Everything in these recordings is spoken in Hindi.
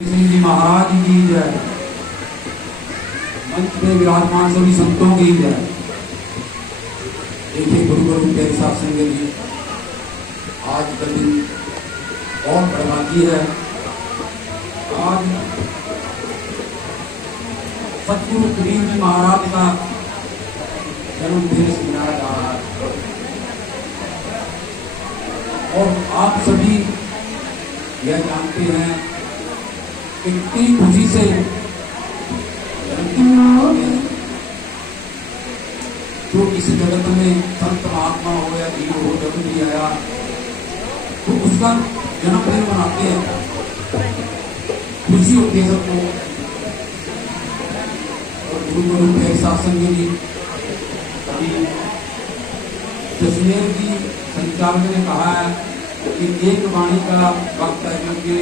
श्री जी महाराज की जय। मंच पे विराजमान सभी संतों की जय। देखिए गुरु प्यारे साहब संगत जी, आज का दिन बहुत बड़भागी है। आज सतगुरु कबीर जी महाराज का जन्मदिन मनाया जा रहा है और आप सभी यह जानते हैं कितनी खुशी से जो इस जगत में संत महात्मा हो या जीव हो जब भी आया तो उसका जन्मदिन मनाते हैं, खुशी होती है सबको। और गुरु प्यारे शासन जी अभी जसमेर जी संचालक ने कहा है कि एक वाणी का वक्त है क्योंकि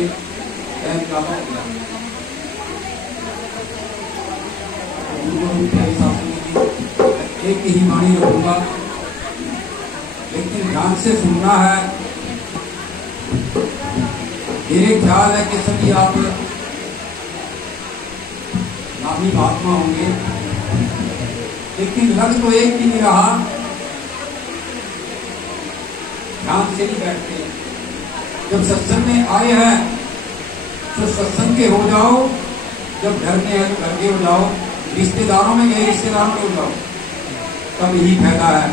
एक ही वाणी रहूंगा, लेकिन ध्यान से सुनना है। मेरे ख्याल है कि सभी आप नामी महात्मा होंगे, लेकिन लग तो एक ही नहीं रहा, ध्यान से नहीं बैठते। जब सत्संग में आए हैं तो सत्संग के हो जाओ, जब घर में है तो घर के हो जाओ, रिश्तेदारों में गए रिश्तेदारों के हो जाओ, तब यही फायदा है।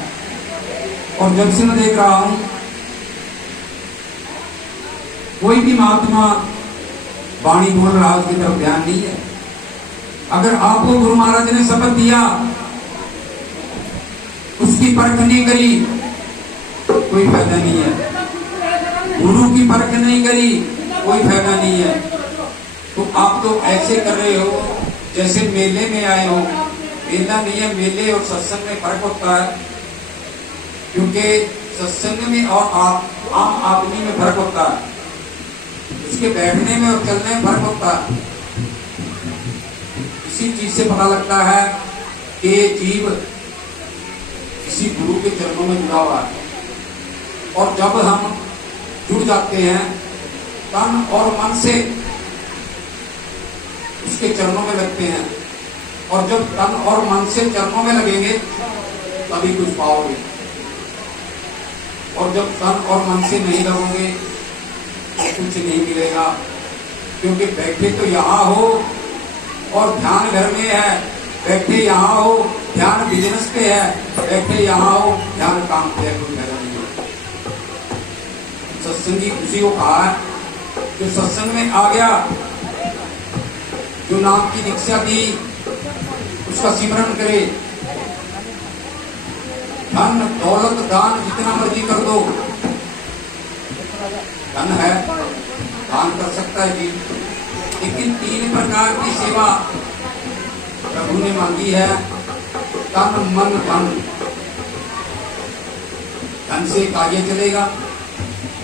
और जब से मैं देख रहा हूं कोई भी महात्मा वाणी बोल रहा है उसकी तरफ ध्यान नहीं है। अगर आपको गुरु महाराज ने शपथ दिया उसकी परख नहीं करी कोई फायदा नहीं है। गुरु की परख नहीं करी कोई फायदा नहीं है। तो आप तो ऐसे कर रहे हो जैसे मेले में आए हो। मेला नहीं है, मेले और सत्संग में फर्क होता है, क्योंकि सत्संग में और आम आदमी में फर्क होता है, उसके बैठने में और चलने में फर्क होता है। इसी चीज से पता लगता है कि जीव किसी गुरु के चरणों में जुड़ा हुआ है। और जब हम जुड़ जाते हैं तन और मन से उसके चरणों में लगते हैं, और जब तन और मन से चरणों में लगेंगे तभी कुछ पाओगे। और जब तन और मन से नहीं लगोगे तो कुछ नहीं मिलेगा, क्योंकि बैठे तो यहाँ हो और ध्यान घर में है, बैठे यहाँ हो ध्यान बिजनेस पे है, बैठे यहाँ हो ध्यान काम पे है, कोई फायदा नहीं है। सत्संगी उसी को कहा है जो सत्संग में आ गया, जो नाम की दीक्षा दी उसका सिमरन करे। धन दौलत दान जितना मर्जी कर दो, धन है दान कर सकता है जी, लेकिन 3 प्रकार की सेवा प्रभु ने मांगी है, तन मन धन। धन से कार्य चलेगा,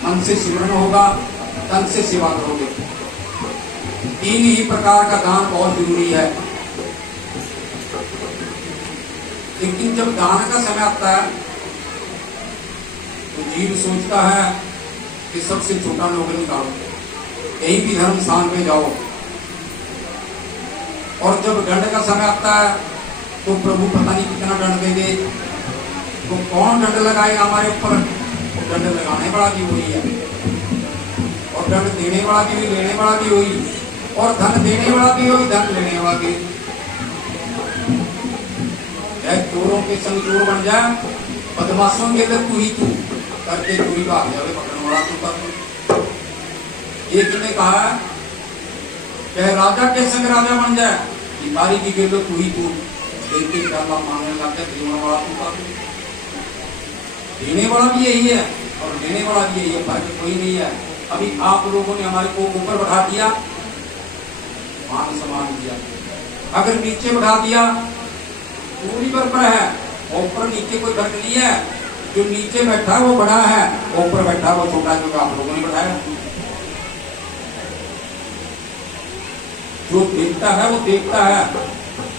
मन से सिमरन होगा, तन से सेवा करोगे। 3 ही प्रकार का दान बहुत जरूरी है। लेकिन जब दान का समय आता है तो जीव सोचता है कि सबसे छोटा नौकर निकालो, कहीं भी धर्म स्थान पे जाओ। और जब दंड का समय आता है तो प्रभु पता नहीं कितना दंड देंगे, तो कौन दंड लगाएगा हमारे ऊपर? तो दंड लगाने वाला भी वही है, और दंड देने वाला भी लेने वाला भी वही, और धन देने वाला भी वही धन लेने वाला भी। चोरों के संग चोर बन जाए, बदमाशों के अंदर तू ही तू करके चोरी भाग जावे, पकड़ने वाला तू कर। एक ने कहा चाहे राजा के संग राजा बन जाए, भिखारी की गेलो तू ही तू, देखे डाला मांगने लग जाए, देने वाला तू कर। देने वाला भी यही है और लेने वाला भी यही है, फर्क कोई नहीं है। अभी आप लोगों ने हमारे को ऊपर बढ़ा दिया, मान सम्मान दिया, अगर नीचे बढ़ा दिया पूरी बराबर है, ऊपर नीचे कोई फर्क नहीं है। जो नीचे बैठा वो बड़ा है, ऊपर बैठा वो छोटा, क्योंकि आप लोगों ने बढ़ाया। जो देखता है वो देखता है,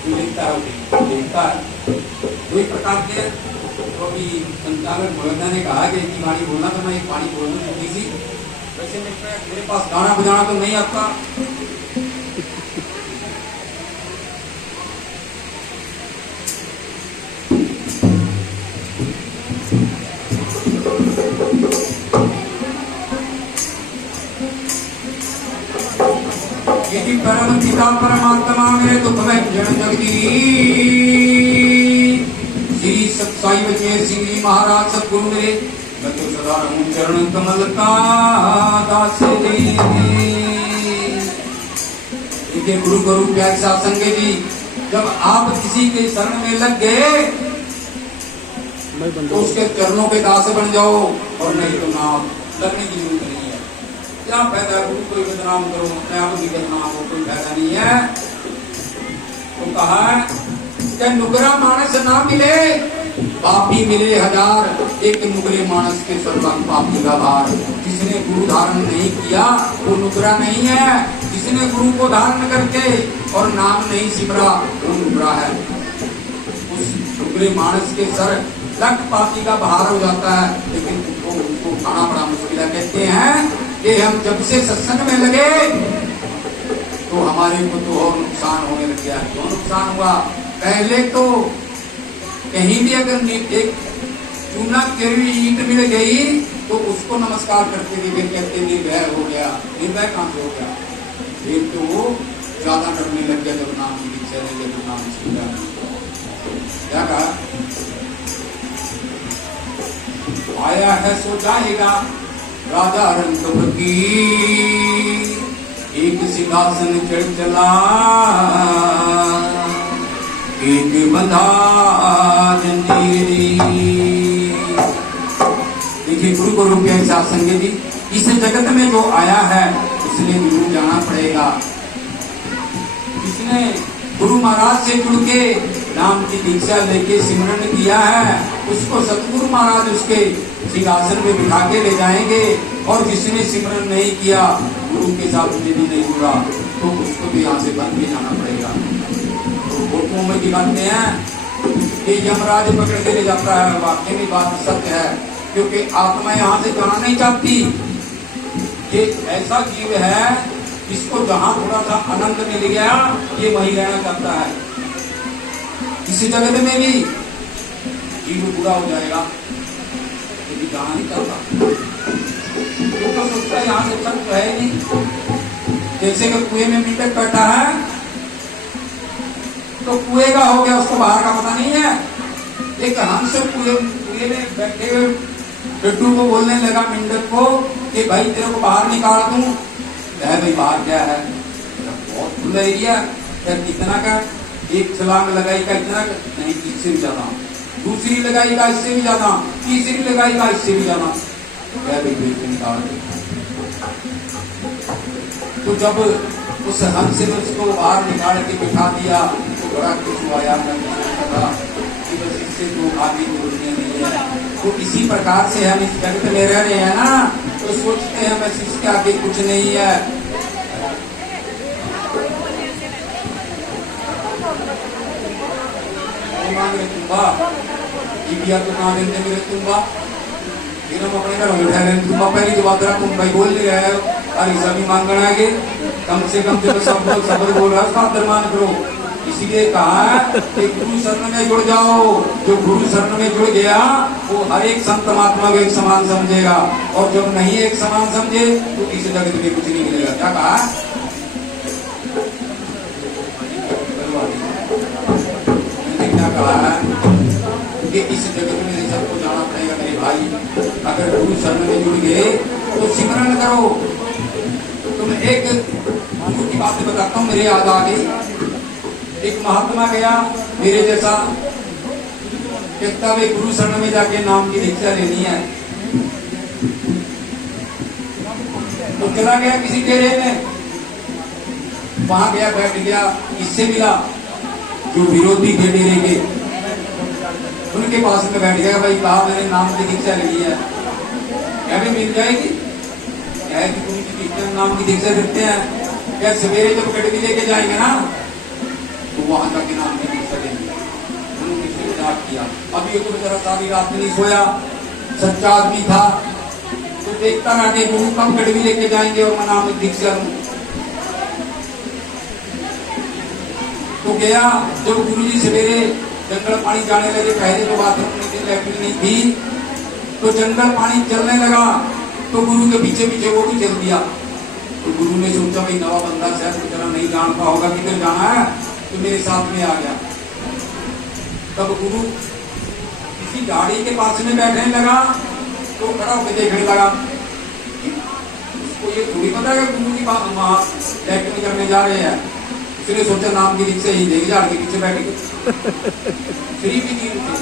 जो देखता है वो देखता है। वही प्रकार के तो अभी संचालक मोहल्ला ने कहा कि एक वाणी बोलना, तो मैं एक वाणी बोलना छोटी सी। वैसे मेरे पास गाना बजाना तो नहीं आता, यदि परम पिता परमात्मा मेरे दुख व्यंजन जगदीश श्री सत्साई वजय सिंह जी महाराज सतगुरु मेरे मैं तो सदा रहूं चरण कमल का दास रे। देखिए गुरु गुरु प्यारे साथ संगे जी, जब आप किसी के शरण में लग गए तो उसके चरणों के दास बन जाओ, और नहीं तो ना लगने की जरूरत नहीं है। क्या फायदा है गुरु को बदनाम करो, अपने आप भी बदनाम हो, कोई फायदा नहीं है। तो कहा कि नुकरा मानस ना मिले पापी मिले हजार, एक नुकरे मानस के सर्वं पापी का भार। जिसने गुरु धारण नहीं किया वो नुकरा नहीं है, जिसने गुरु को धारण करके और नाम नहीं सिमरा वो नुकरा है। उस नुकरे मानस के सर लख पापी का भार हो जाता है, लेकिन उनको खाना बड़ा मुश्किल है। कहते हैं कि हम जब से सत्संग में लगे तो हमारे को तो और नुकसान होने लग गया। क्यों नुकसान हुआ? पहले तो कहीं भी अगर एक चूना केवी ईंट मिल गई तो उसको नमस्कार करते थे, फिर कहते निर्भय हो गया। निर्भय कहां से हो गया? फिर तो वो ज्यादा डरने लग गया जब नाम की दीक्षा ले, जब नाम सुना। क्या कहा? आया है सो जाएगा राजा रंग की, एक सिंहासन चढ़ चला एक बंधा जंजीरी। देखिए गुरु को रूप के साथ संगे जी, इस जगत में जो आया है उसने गुरु जाना पड़ेगा। जिसने गुरु महाराज से जुड़ के नाम की दीक्षा लेके सिमरन किया है उसको सतगुरु महाराज उसके सिंहासन में बिठा के ले जाएंगे। और जिसने सिमरन नहीं किया, गुरु के साथ यदि नहीं जुड़ा, तो उसको भी यहाँ से बंद भी जाना पड़ेगा। तो फोटो में दिखाते हैं कि यमराज पकड़ के ले जाता है। वाकई में बात सत्य है, क्योंकि आत्मा यहाँ से जाना नहीं चाहती। ये ऐसा जीव है इसको जहाँ थोड़ा सा आनंद मिल गया ये वही रहना चाहता है। इस जगत में भी जीव पूरा हो जाएगा, यदि जाना नहीं चाहता तो सोचता है यहाँ से सब तो है नहीं। जैसे कि कुएं में मेंढक बैठा है तो कुएं का हो गया, उसको बाहर का पता नहीं है। एक हंस कुएं में बैठे हुए डड्डू को बोलने लगा मेंढक को कि भाई तेरे को बाहर निकाल दूं। भाई बाहर क्या है? बहुत खुला एरिया है। कितना का? एक छलांग लगाई का इतना नहीं, इससे भी ज्यादा। दूसरी लगाई का इससे भी ज्यादा, तीसरी लगाई का इससे भी ज्यादा। निकाल। तो जब उस हंस ने उसको बाहर निकाल के बिठा दिया तो बड़ा खुश हुआ। यार मैं सोचता कि बस इससे तो आगे बोलने नहीं है। तो इसी प्रकार से हम इस जगत में रह रहे हैं ना, तो सोचते हैं बस इसके आगे कुछ नहीं है। मांग रहे तुम्बा दिया तो कहाँ देते मेरे तुम्बा, फिर हम अपने घर बैठा रहे तुम्बा। पहली तो बात तुम भाई बोल नहीं रहे हो, अरे सभी मांगना है कम से कम जो सब लोग शब्द बोल रहा है उसका दरमान करो। इसीलिए कहा कि गुरु शरण में जुड़ जाओ। जो गुरु शरण में जुड़ गया वो हर एक संत महात्मा को एक समान समझेगा, और जब नहीं एक समान समझे तो इस जगत में कुछ नहीं मिलेगा। क्या कहा? क्या कहा है कि इस जगत में सबको जाना पड़ेगा मेरे भाई। अगर गुरु शरण में जुड़ गए तो सिमरन करो। तुम एक गुरु की बात बताता हूँ, मेरे याद आ गई। एक महात्मा गया मेरे जैसा, कहता वे गुरु शरण में जाके नाम की दीक्षा लेनी है। तो चला गया किसी डेरे में, वहां गया, बैठ गया, इससे मिला जो विरोधी थे डेरे के, उनके पास में बैठ गया। भाई कहा मैंने नाम की दीक्षा ली है, क्या भी मिल जाएगी? क्या है कि तुम नाम की दीक्षा देते हैं? क्या सवेरे जब गड्डी लेके जाएंगे ना तो वहां जाके नाम की दीक्षा लेंगे। उन्होंने मजाक किया। अभी तो बेचारा सारी रात नहीं सोया, सच्चा आदमी था, तो देखता ना कि गुरु कब गड्डी लेके जाएंगे और मैं नाम की दीक्षा लूं। तो गया, जब गुरुजी सवेरे जंगल पानी जाने लगे, पहले तो बाथरूम नहीं थी, लैट्रिन नहीं थी, तो जंगल पानी चलने लगा तो गुरु के पीछे पीछे वो भी चल दिया। तो गुरु ने सोचा भाई नवा बंदा शायद बेचारा नहीं जान पाओगा किधर जाना है, तो मेरे साथ में आ गया। तब गुरु किसी गाड़ी के पास में बैठने लगा तो खड़ा होकर देखने लगा। उसको ये थोड़ी पता है कि गुरु की बात वहां एक्टिंग करने जा रहे हैं। उसने सोचा नाम की रिक्शा ही देगी, झाड़ के पीछे बैठ फ्री भी दी उसे।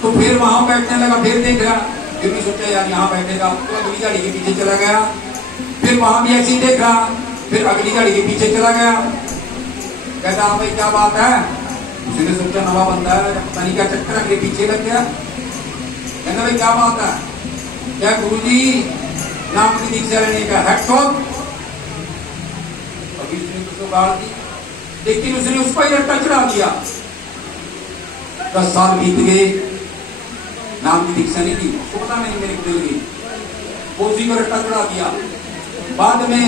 तो फिर वहां बैठने लगा, फिर देख रहा, फिर भी सोचा यार यहाँ बैठेगा, तो अगली गाड़ी के पीछे चला गया। फिर वहां भी ऐसे ही देखा, फिर अगली गाड़ी के पीछे चला गया। कहता हाँ भाई क्या बात है? उसने सोचा नवा बंदा है, पता नहीं क्या चक्कर, अगले पीछे लग गया। कहना भाई क्या बात है? क्या गुरुजी नाम की दीक्षा लेने का है? अभी उसने तो गाड़ दी, लेकिन उसने उसको ही रट्टा चढ़ा दिया। 10 साल बीत गए, नाम की दीक्षा नहीं दी, उसको पता नहीं मेरे को मिल गई, वो उसी को रट्टा चढ़ा दिया। बाद में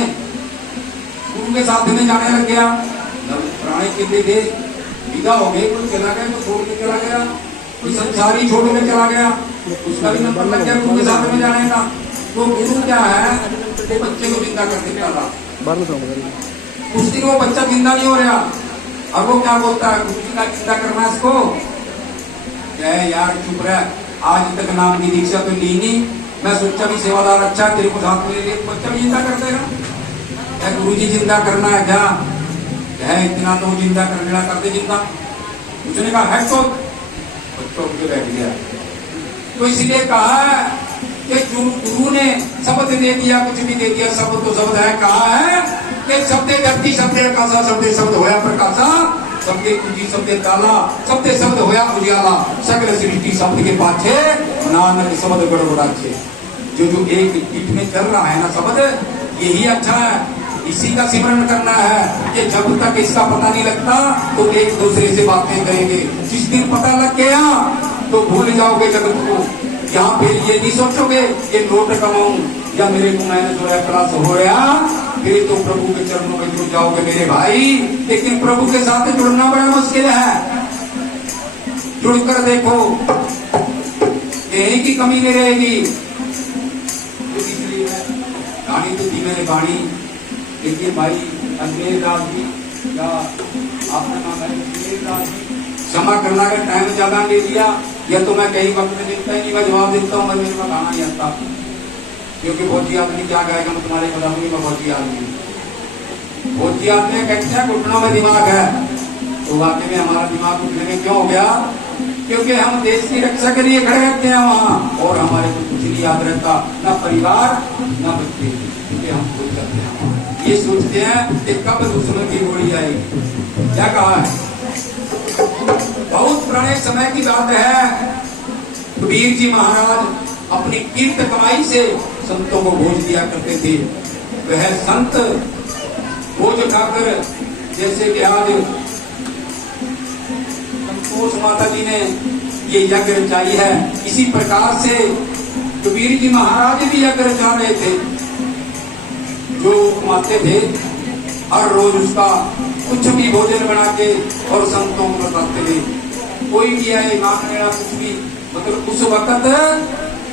गुरु के साथ में जाने लग गया। पुराने किले थे, विदा हो गए, कोई चला गया तो छोड़ के चला गया, कोई संसारी छोड़ के चला गया, उसका भी नंबर लग गया गुरु के साथ में जाने का। तो गुरु क्या है, वो बच्चे को जिंदा कर देता था। उस दिन वो बच्चा जिंदा नहीं हो रहा, अब वो क्या बोलता है, गुरु जी का जिंदा करना है इसको। क्या यार चुप रह, आज तक नाम की दीक्षा तो ली नहीं, मैं सोचा भी सेवादार अच्छा है, तेरे को साथ में ले लिया, बच्चा भी जिंदा कर देगा। क्या गुरु जी जिंदा करना है क्या? है इतना तो जिंदा कर लेना, करते जिंदा। उसने कहा है तो बच्चों के बैठ गया। तो इसलिए कहा कि गुरु ने शब्द दे दिया, कुछ भी दे दिया, शब्द तो शब्द है। कहा है कि शब्द धरती, शब्द आकाशा, शब्द शब्द होया प्रकाशा, शब्द कुंजी, शब्द ताला, शब्द शब्द होया उजियाला, सगल सृष्टि शब्द के पाछे, नानक शब्द गड़बड़ाचे। जो एक गीत में चल रहा है ना शब्द, यही अच्छा है, इसी का सिमरण करना है। कि जब तक इसका पता नहीं लगता तो एक दूसरे से बातें करेंगे, जिस दिन पता लग गया तो भूल जाओगे जगत को। यहाँ पे ये नहीं सोचोगे कि नोट कमाऊं या मेरे को मैंने जो है क्लास हो रहा, फिर तो प्रभु के चरणों में जुड़ जाओगे मेरे भाई। लेकिन प्रभु के साथ जुड़ना बड़ा मुश्किल है। जुड़कर देखो, यही की कमी नहीं रहेगी। गाड़ी तो दी मैंने गाड़ी, देखिए भाई अंग्रेज दास जी या आपका नाम है अंग्रेज दास जी, क्षमा करना का टाइम ज्यादा ले लिया, या तो मैं कहीं वक्त में देता ही नहीं, मैं जवाब देता हूँ, मैं मेरे को गाना नहीं आता, क्योंकि फौजी आदमी क्या गाएगा, मैं तुम्हारे बताऊंगी, मैं फौजी आदमी। फौजी आदमी कहते हैं घुटनों में दिमाग है, तो वाकई में हमारा दिमाग घुटने में क्यों हो गया? क्योंकि हम देश की रक्षा के लिए खड़े रहते हैं वहां, और हमारे को कुछ नहीं याद रहता, ना परिवार ना बच्चे, क्योंकि हम खुद करते हैं, ये सोचते हैं कि कब दुश्मन की गोली आएगी। क्या कहा है? बहुत पुराने समय की बात है, कबीर जी महाराज अपनी कीर्त कमाई से संतों को भोज दिया करते थे। वह संत भोज खाकर, जैसे कि आज संतोष माता जी ने ये यज्ञ रचाई है, इसी प्रकार से कबीर जी महाराज भी यज्ञ रचा रहे थे। जो कमाते थे हर रोज उसका कुछ भी भोजन बना के और संतों को बताते थे। कोई भी आए मांगने या कुछ भी, मतलब उस वक्त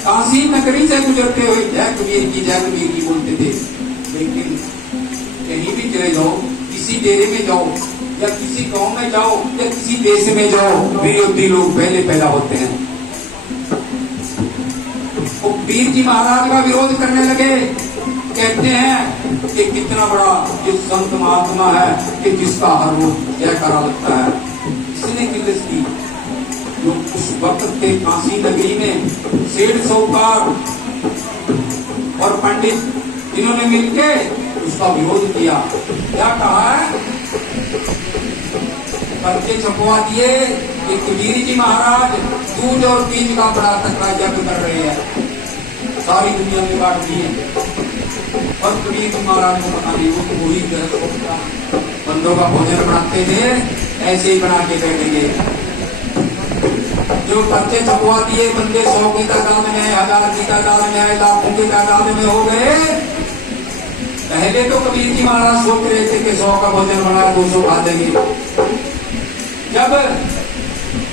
काशी नगरी से गुजरते हुए जय कबीर की बोलते थे। लेकिन कहीं भी चले जाओ, किसी डेरे में जाओ या किसी गांव में जाओ या किसी देश में जाओ, विरोधी लोग पहले पैदा होते हैं। तो कबीर जी महाराज का विरोध करने लगे। कहते हैं कि कितना बड़ा ये संत महात्मा है कि जिसका हर रोज जयकारा लगता है। इसने किल्लत की जो उस वक्त के काशी नगरी में सेठ साहूकार और पंडित इन्होंने मिलके उसका विरोध किया। क्या कहा है? पर्चे छपवा दिए कि कबीर जी महाराज दूध और बीज का बड़ा तकड़ा यज्ञ कर रहे हैं, सारी दुनिया में बांट दिए। और कबीर जी महाराज को पता नहीं, वो वही बंदों का भोजन बनाते थे, ऐसे ही बना के बैठेंगे। जो पर्चे छपवा दिए, बंदे 100 की तादाद में, 1000 की तादाद में, लाखों की तादाद में हो गए। पहले तो कबीर जी महाराज सोच रहे थे कि 100 का भोजन बना 200 खा देंगे। जब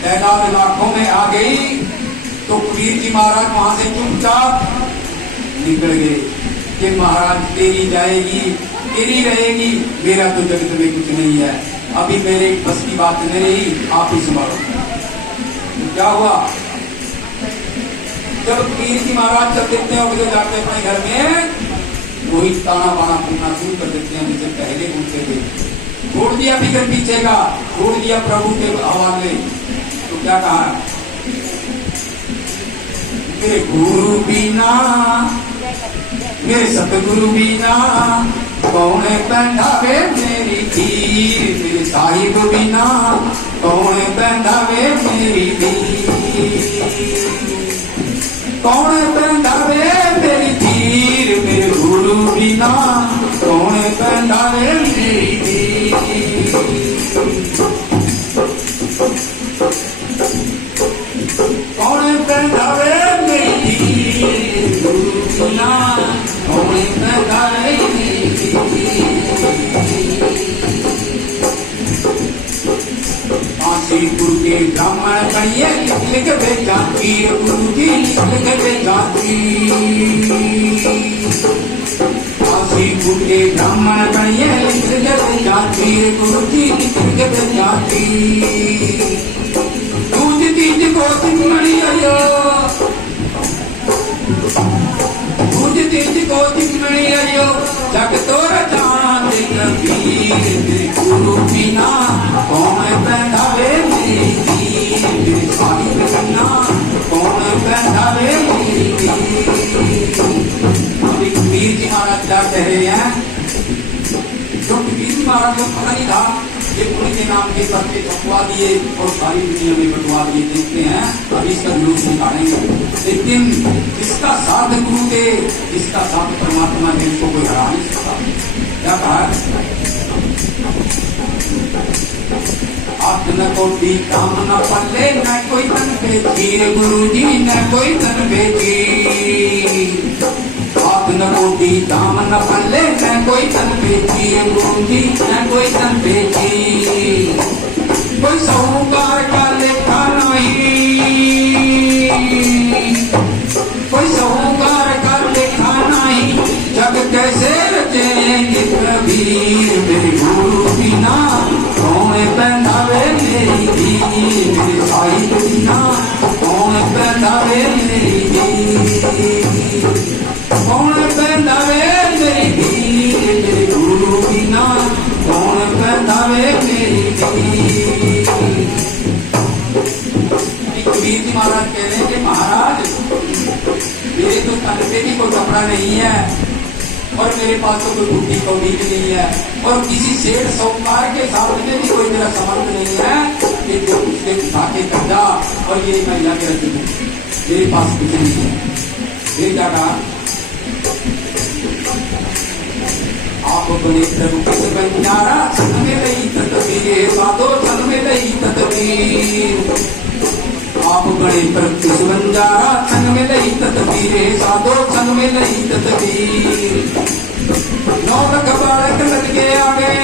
तादाद लाखों में आ गई तो कबीर जी महाराज वहां से चुपचाप निकल गए। कि महाराज तेरी जाएगी तेरी रहेगी, मेरा तो जगत में कुछ नहीं है, अभी मेरे बस की बात नहीं रही, आप ही संभालो। तो क्या हुआ, जब पीर जी महाराज जब देखते हैं उधर जाते अपने घर में, वही ताना बाना पूछना शुरू कर देते हैं जैसे पहले पूछते थे। छोड़ दिया फिक्र पीछे का, छोड़ दिया प्रभु के हवाले। तो क्या कहा, मेरे गुरु बिना, मेरे सतगुरु बिना कौन पहनावे मेरी धीर, मेरे साहिब बिना कौन पहनावे मेरी धीर, कौन पहनावे मेरी धीर, मेरे गुरु बिना कौन पहनावे मेरी धीर, कौन पहनावे मेरी धीर, गुरु बिना कौन पहनावे मेरी धीर। काशीपुर के ब्राह्मण कहिए लिख भेजा पीर गुरु जी, लिख भेजा काशीपुर के ब्राह्मण कहिए लिख भेजा पीर गुरु जी, लिख भेजा दूज तीज को तिमड़ी आयो, दूज तीज को तिमड़ी आयो, जग तोर जान कबीर, मेरे गुरु बिना कौन पहनावे मेरी धीर, मेरे साहिब बिना कौन पहनावे मेरी धीर। अभी कबीर जी महाराज क्या कह रहे हैं, जो कबीर जी महाराज को पता नहीं था, ये पुण्य के नाम के सबके छपवा दिए और सारी दुनिया में बंटवा दिए, देखते हैं अभी इसका जुलूस निकालेंगे। लेकिन इसका साथ गुरु दे, इसका साथ परमात्मा है, इसको कोई हरा नहीं सकता। क्या कहा, आप न कोई काम न पल्ले, न कोई तन बेची गुरु जी, न कोई तन बेची, आप न कोई दाम न पल्ले, न कोई तन बेची गुरु जी, न कोई तन बेची, कोई साहूकार का लेखा नहीं, कोई साहूकार का लेखा नहीं, जग कैसे रचेंगे कबीर, मेरे गुरु बिना कौन पहनावे मेरी धीर, मेरे साहिब बिना कौन पहनावे मेरी धीर, कौन पहनावे मेरी धीर, मेरे गुरु बिना कौन पहनावे मेरी धीर। कबीर जी महाराज कह रहे हैं कि महाराज मेरे तो तन पे भी कोई कपड़ा नहीं है, और मेरे पास तो कोई बुद्धि कौड़ी भी नहीं है, और किसी सेठ साहूकार के साथ में भी कोई मेरा संबंध नहीं है कि जो उसने उठा के कर जा और ये मैं ला के रख दूं, मेरे पास कुछ नहीं है। फिर क्या कहा, आप बने प्रभु किस बंजारा, सन में रही तदबीर साधो, सन में रही तदबीर, आप बड़े प्रत्युष बंजारा, सन में लई तदबीर साधो, सन में लई तदबीर, 9 लाख बालक लग के आगे,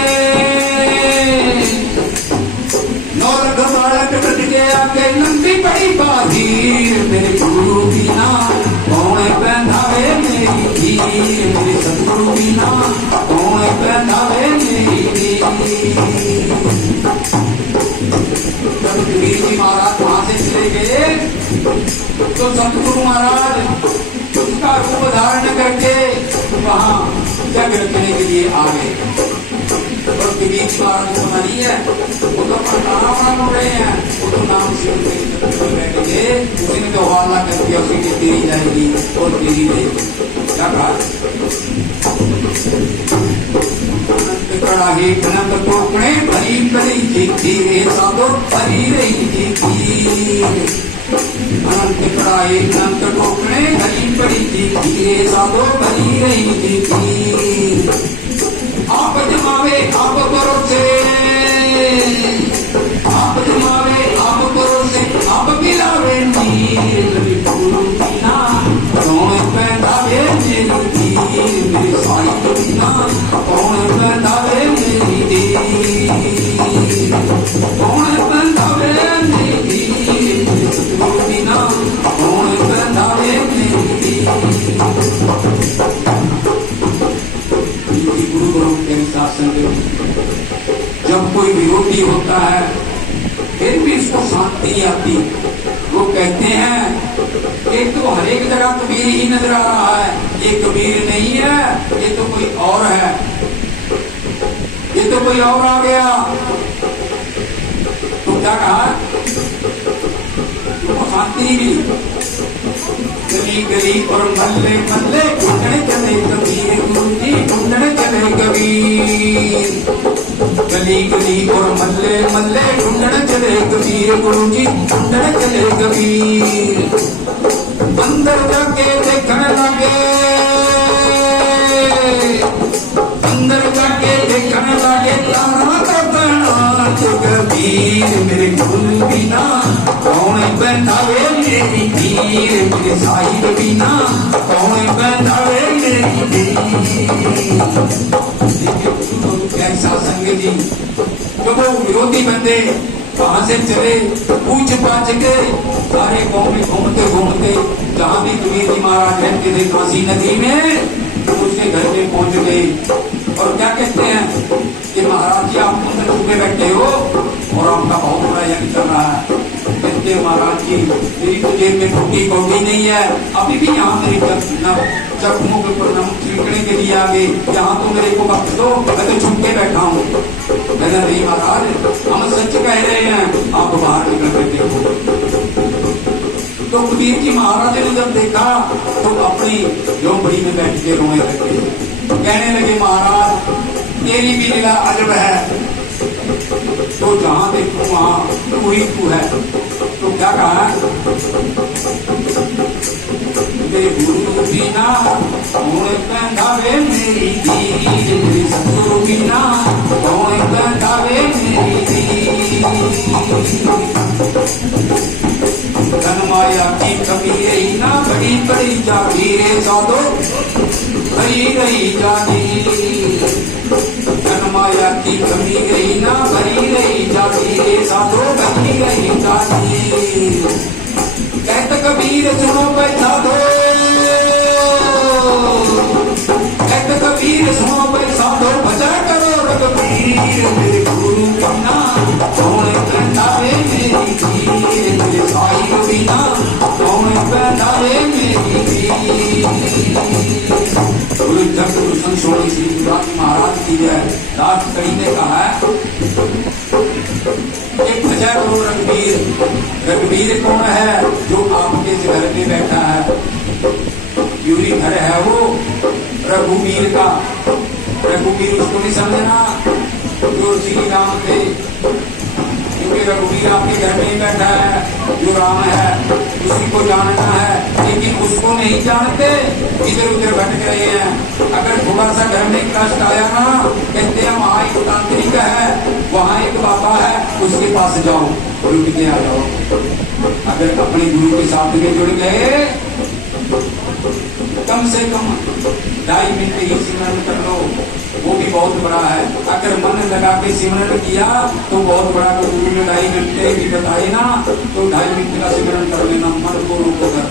9 लाख बालक लग के आगे, लंबी बड़ी बाजीर, मेरे गुरु बिना कौन पहनावे मेरी धीर, मेरे सतगुरु बिना कौन पहनावे मेरी धीर। जब कबीर जी महाराज वहां से चले गए तो सतगुरु महाराज उसका रूप धारण करके वहां जग रखने के लिए आ गए। और कबीर जी महाराज को पता नहीं है, वो तो अपना नाम बोल रहे हैं, वो तो नाम से बैठेंगे, उसी ने तो हवाला कर दिया, उसी की तेरी जाएगी और तेरी रहेगी। क्या कहा, कड़ाही नंद टोकने भरी भरी धीरे साधो, भरी रही धीर, अनंत कड़ाही नंद टोकने भरी भरी धीरे साधो, भरी रही धीर, आप जमावे आप भरोसे, आप जमावे आप भरोसे, आप मिलावे नीर, गुरु बिना कौन पहनावे मेरी धीर, मेरे साहिब बिना कौन पहनावे मेरी धीर, कौन पहनावे मेरी धीर, मेरे सतगुरु बिना कौन पहनावे मेरी धीर। शासन के जब कोई विरोधी होता है फिर भी इसको शांति नहीं आती। वो कहते हैं एक तो हर एक जगह कबीर ही नजर आ रहा है, ये कबीर नहीं है, ये तो कोई और है, ये तो कोई और आ गया। तो क्या कहा, तुमको शांति नहीं मिली। गली गली और मल्ले मल्ले ढूंढने चले कबीर, गुरु जी ढूंढने चले कबीर। गली गली और मल्ले मल्ले ढूंढने चले कबीर, गुरु जी ढूंढने चले कबीर। अंदर जाके देखने लगे, अंदर जाके देखने लगे, तारा का नाच कबीर। मेरे गुरु बिना कौन बंधावे मेरी पीर, मेरे साहिब बिना कौन बंधावे मेरी पीर। कैसा संग जी, जो वो विरोधी बंदे कहां से चले, पूछ पाछ के सारे गांव में घूमते घूमते जहां भी कबीर जी महाराज रहते थे काशी नदी में, तो उसके घर में पहुंच गए। और क्या कहते हैं कि महाराज जी आप अंदर छुपे बैठे हो और आपका बहुत बड़ा यज्ञ चल रहा है। कहते महाराज जी मेरी तो जेब में फूटी कौड़ी नहीं है, अभी भी यहाँ मेरी जख्मों के ऊपर नमक छिड़कने के लिए आगे, यहाँ तो मेरे को बख्श दो, मैं तो छुप के बैठा हूँ। मैंने नहीं महाराज हम सच कह रहे हैं, आप बाहर निकल के देखो। तो कबीर जी महाराज ने जब देखा तो अपनी झोंपड़ी में बैठ के रोने लगे, कहने लगे महाराज तेरी भी लीला अजब है, तो जहां देखो वहां तू ही तू है। तो क्या कहा, मेरे गुरु बिना कौन बंधावे मेरी दीर, मेरे सतगुरु बिना कौन बंधावे मेरी दीर। धन माया की कमी रही ना, बड़ी बड़ी जागीरे साधो भरी रही जागीर। धन माया की कमी रही ना, भरी रही जागीरे साधो भरी रही जागीर। कहत कबीर सुनो भाई साधो, कहत कबीर सुनो भाई साधो, भजा करो रघुबीर। मेरे गुरु बिना कौन बंधावे मेरी पीर, मेरे साहिब बिना कौन बंधावे मेरी पीर। गुरु जब गुरु सोनी श्री गुरुदास महाराज की जय। दास कड़ी ने कहा एक भजा करो रघुबीर। रघुबीर कौन है, जो आपके घर में बैठा है, यूरी घर है वो रघुबीर का। रघुबीर उसको नहीं समझना जो श्री राम थे, क्योंकि रघुबीर आपके घर में ही बैठा है, जो राम है उसी को जानना है, लेकिन उसको नहीं जानते, इधर उधर भटक रहे हैं। अगर थोड़ा सा घर में कष्ट आया ना, कहते हैं वहां एक तांत्रिक है, वहां एक बाबा है, उसके पास जाओ रुक के आ जाओ। अगर अपने गुरु के साथ में जुड़ गए, कम से कम 2.5 मिनट ही सिमरन कर लो, वो भी बहुत बड़ा है। अगर मन लगा के सिमरन किया तो बहुत बड़ा। तो गुरु ने 2.5 घंटे भी बताए ना, तो 2.5 मिनट का सिमरन कर लेना, मन को रोको कर।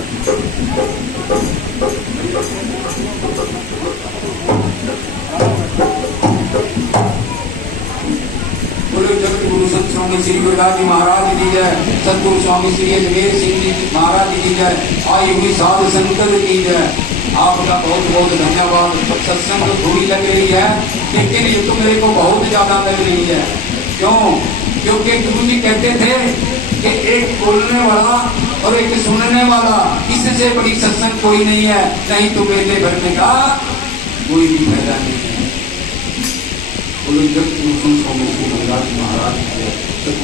गुरु संत स्वामी श्री गुरुदास जी महाराज की जय, सतगुरु स्वामी श्री अजमेर सिंह जी महाराज की जय, आई हुई साधु संगत की जय। आपका बहुत बहुत धन्यवाद। सत्संग थोड़ी लग रही है, लेकिन ये तो मेरे को बहुत ज्यादा लग रही है। क्यों? क्योंकि गुरु जी कहते थे कि एक बोलने वाला और एक सुनने वाला, इससे बड़ी सत्संग कोई नहीं है, नहीं तो मेले भरने का कोई भी फायदा नहीं है। गुरु जगत गुरु संत स्वामी श्री गुरुदास महाराज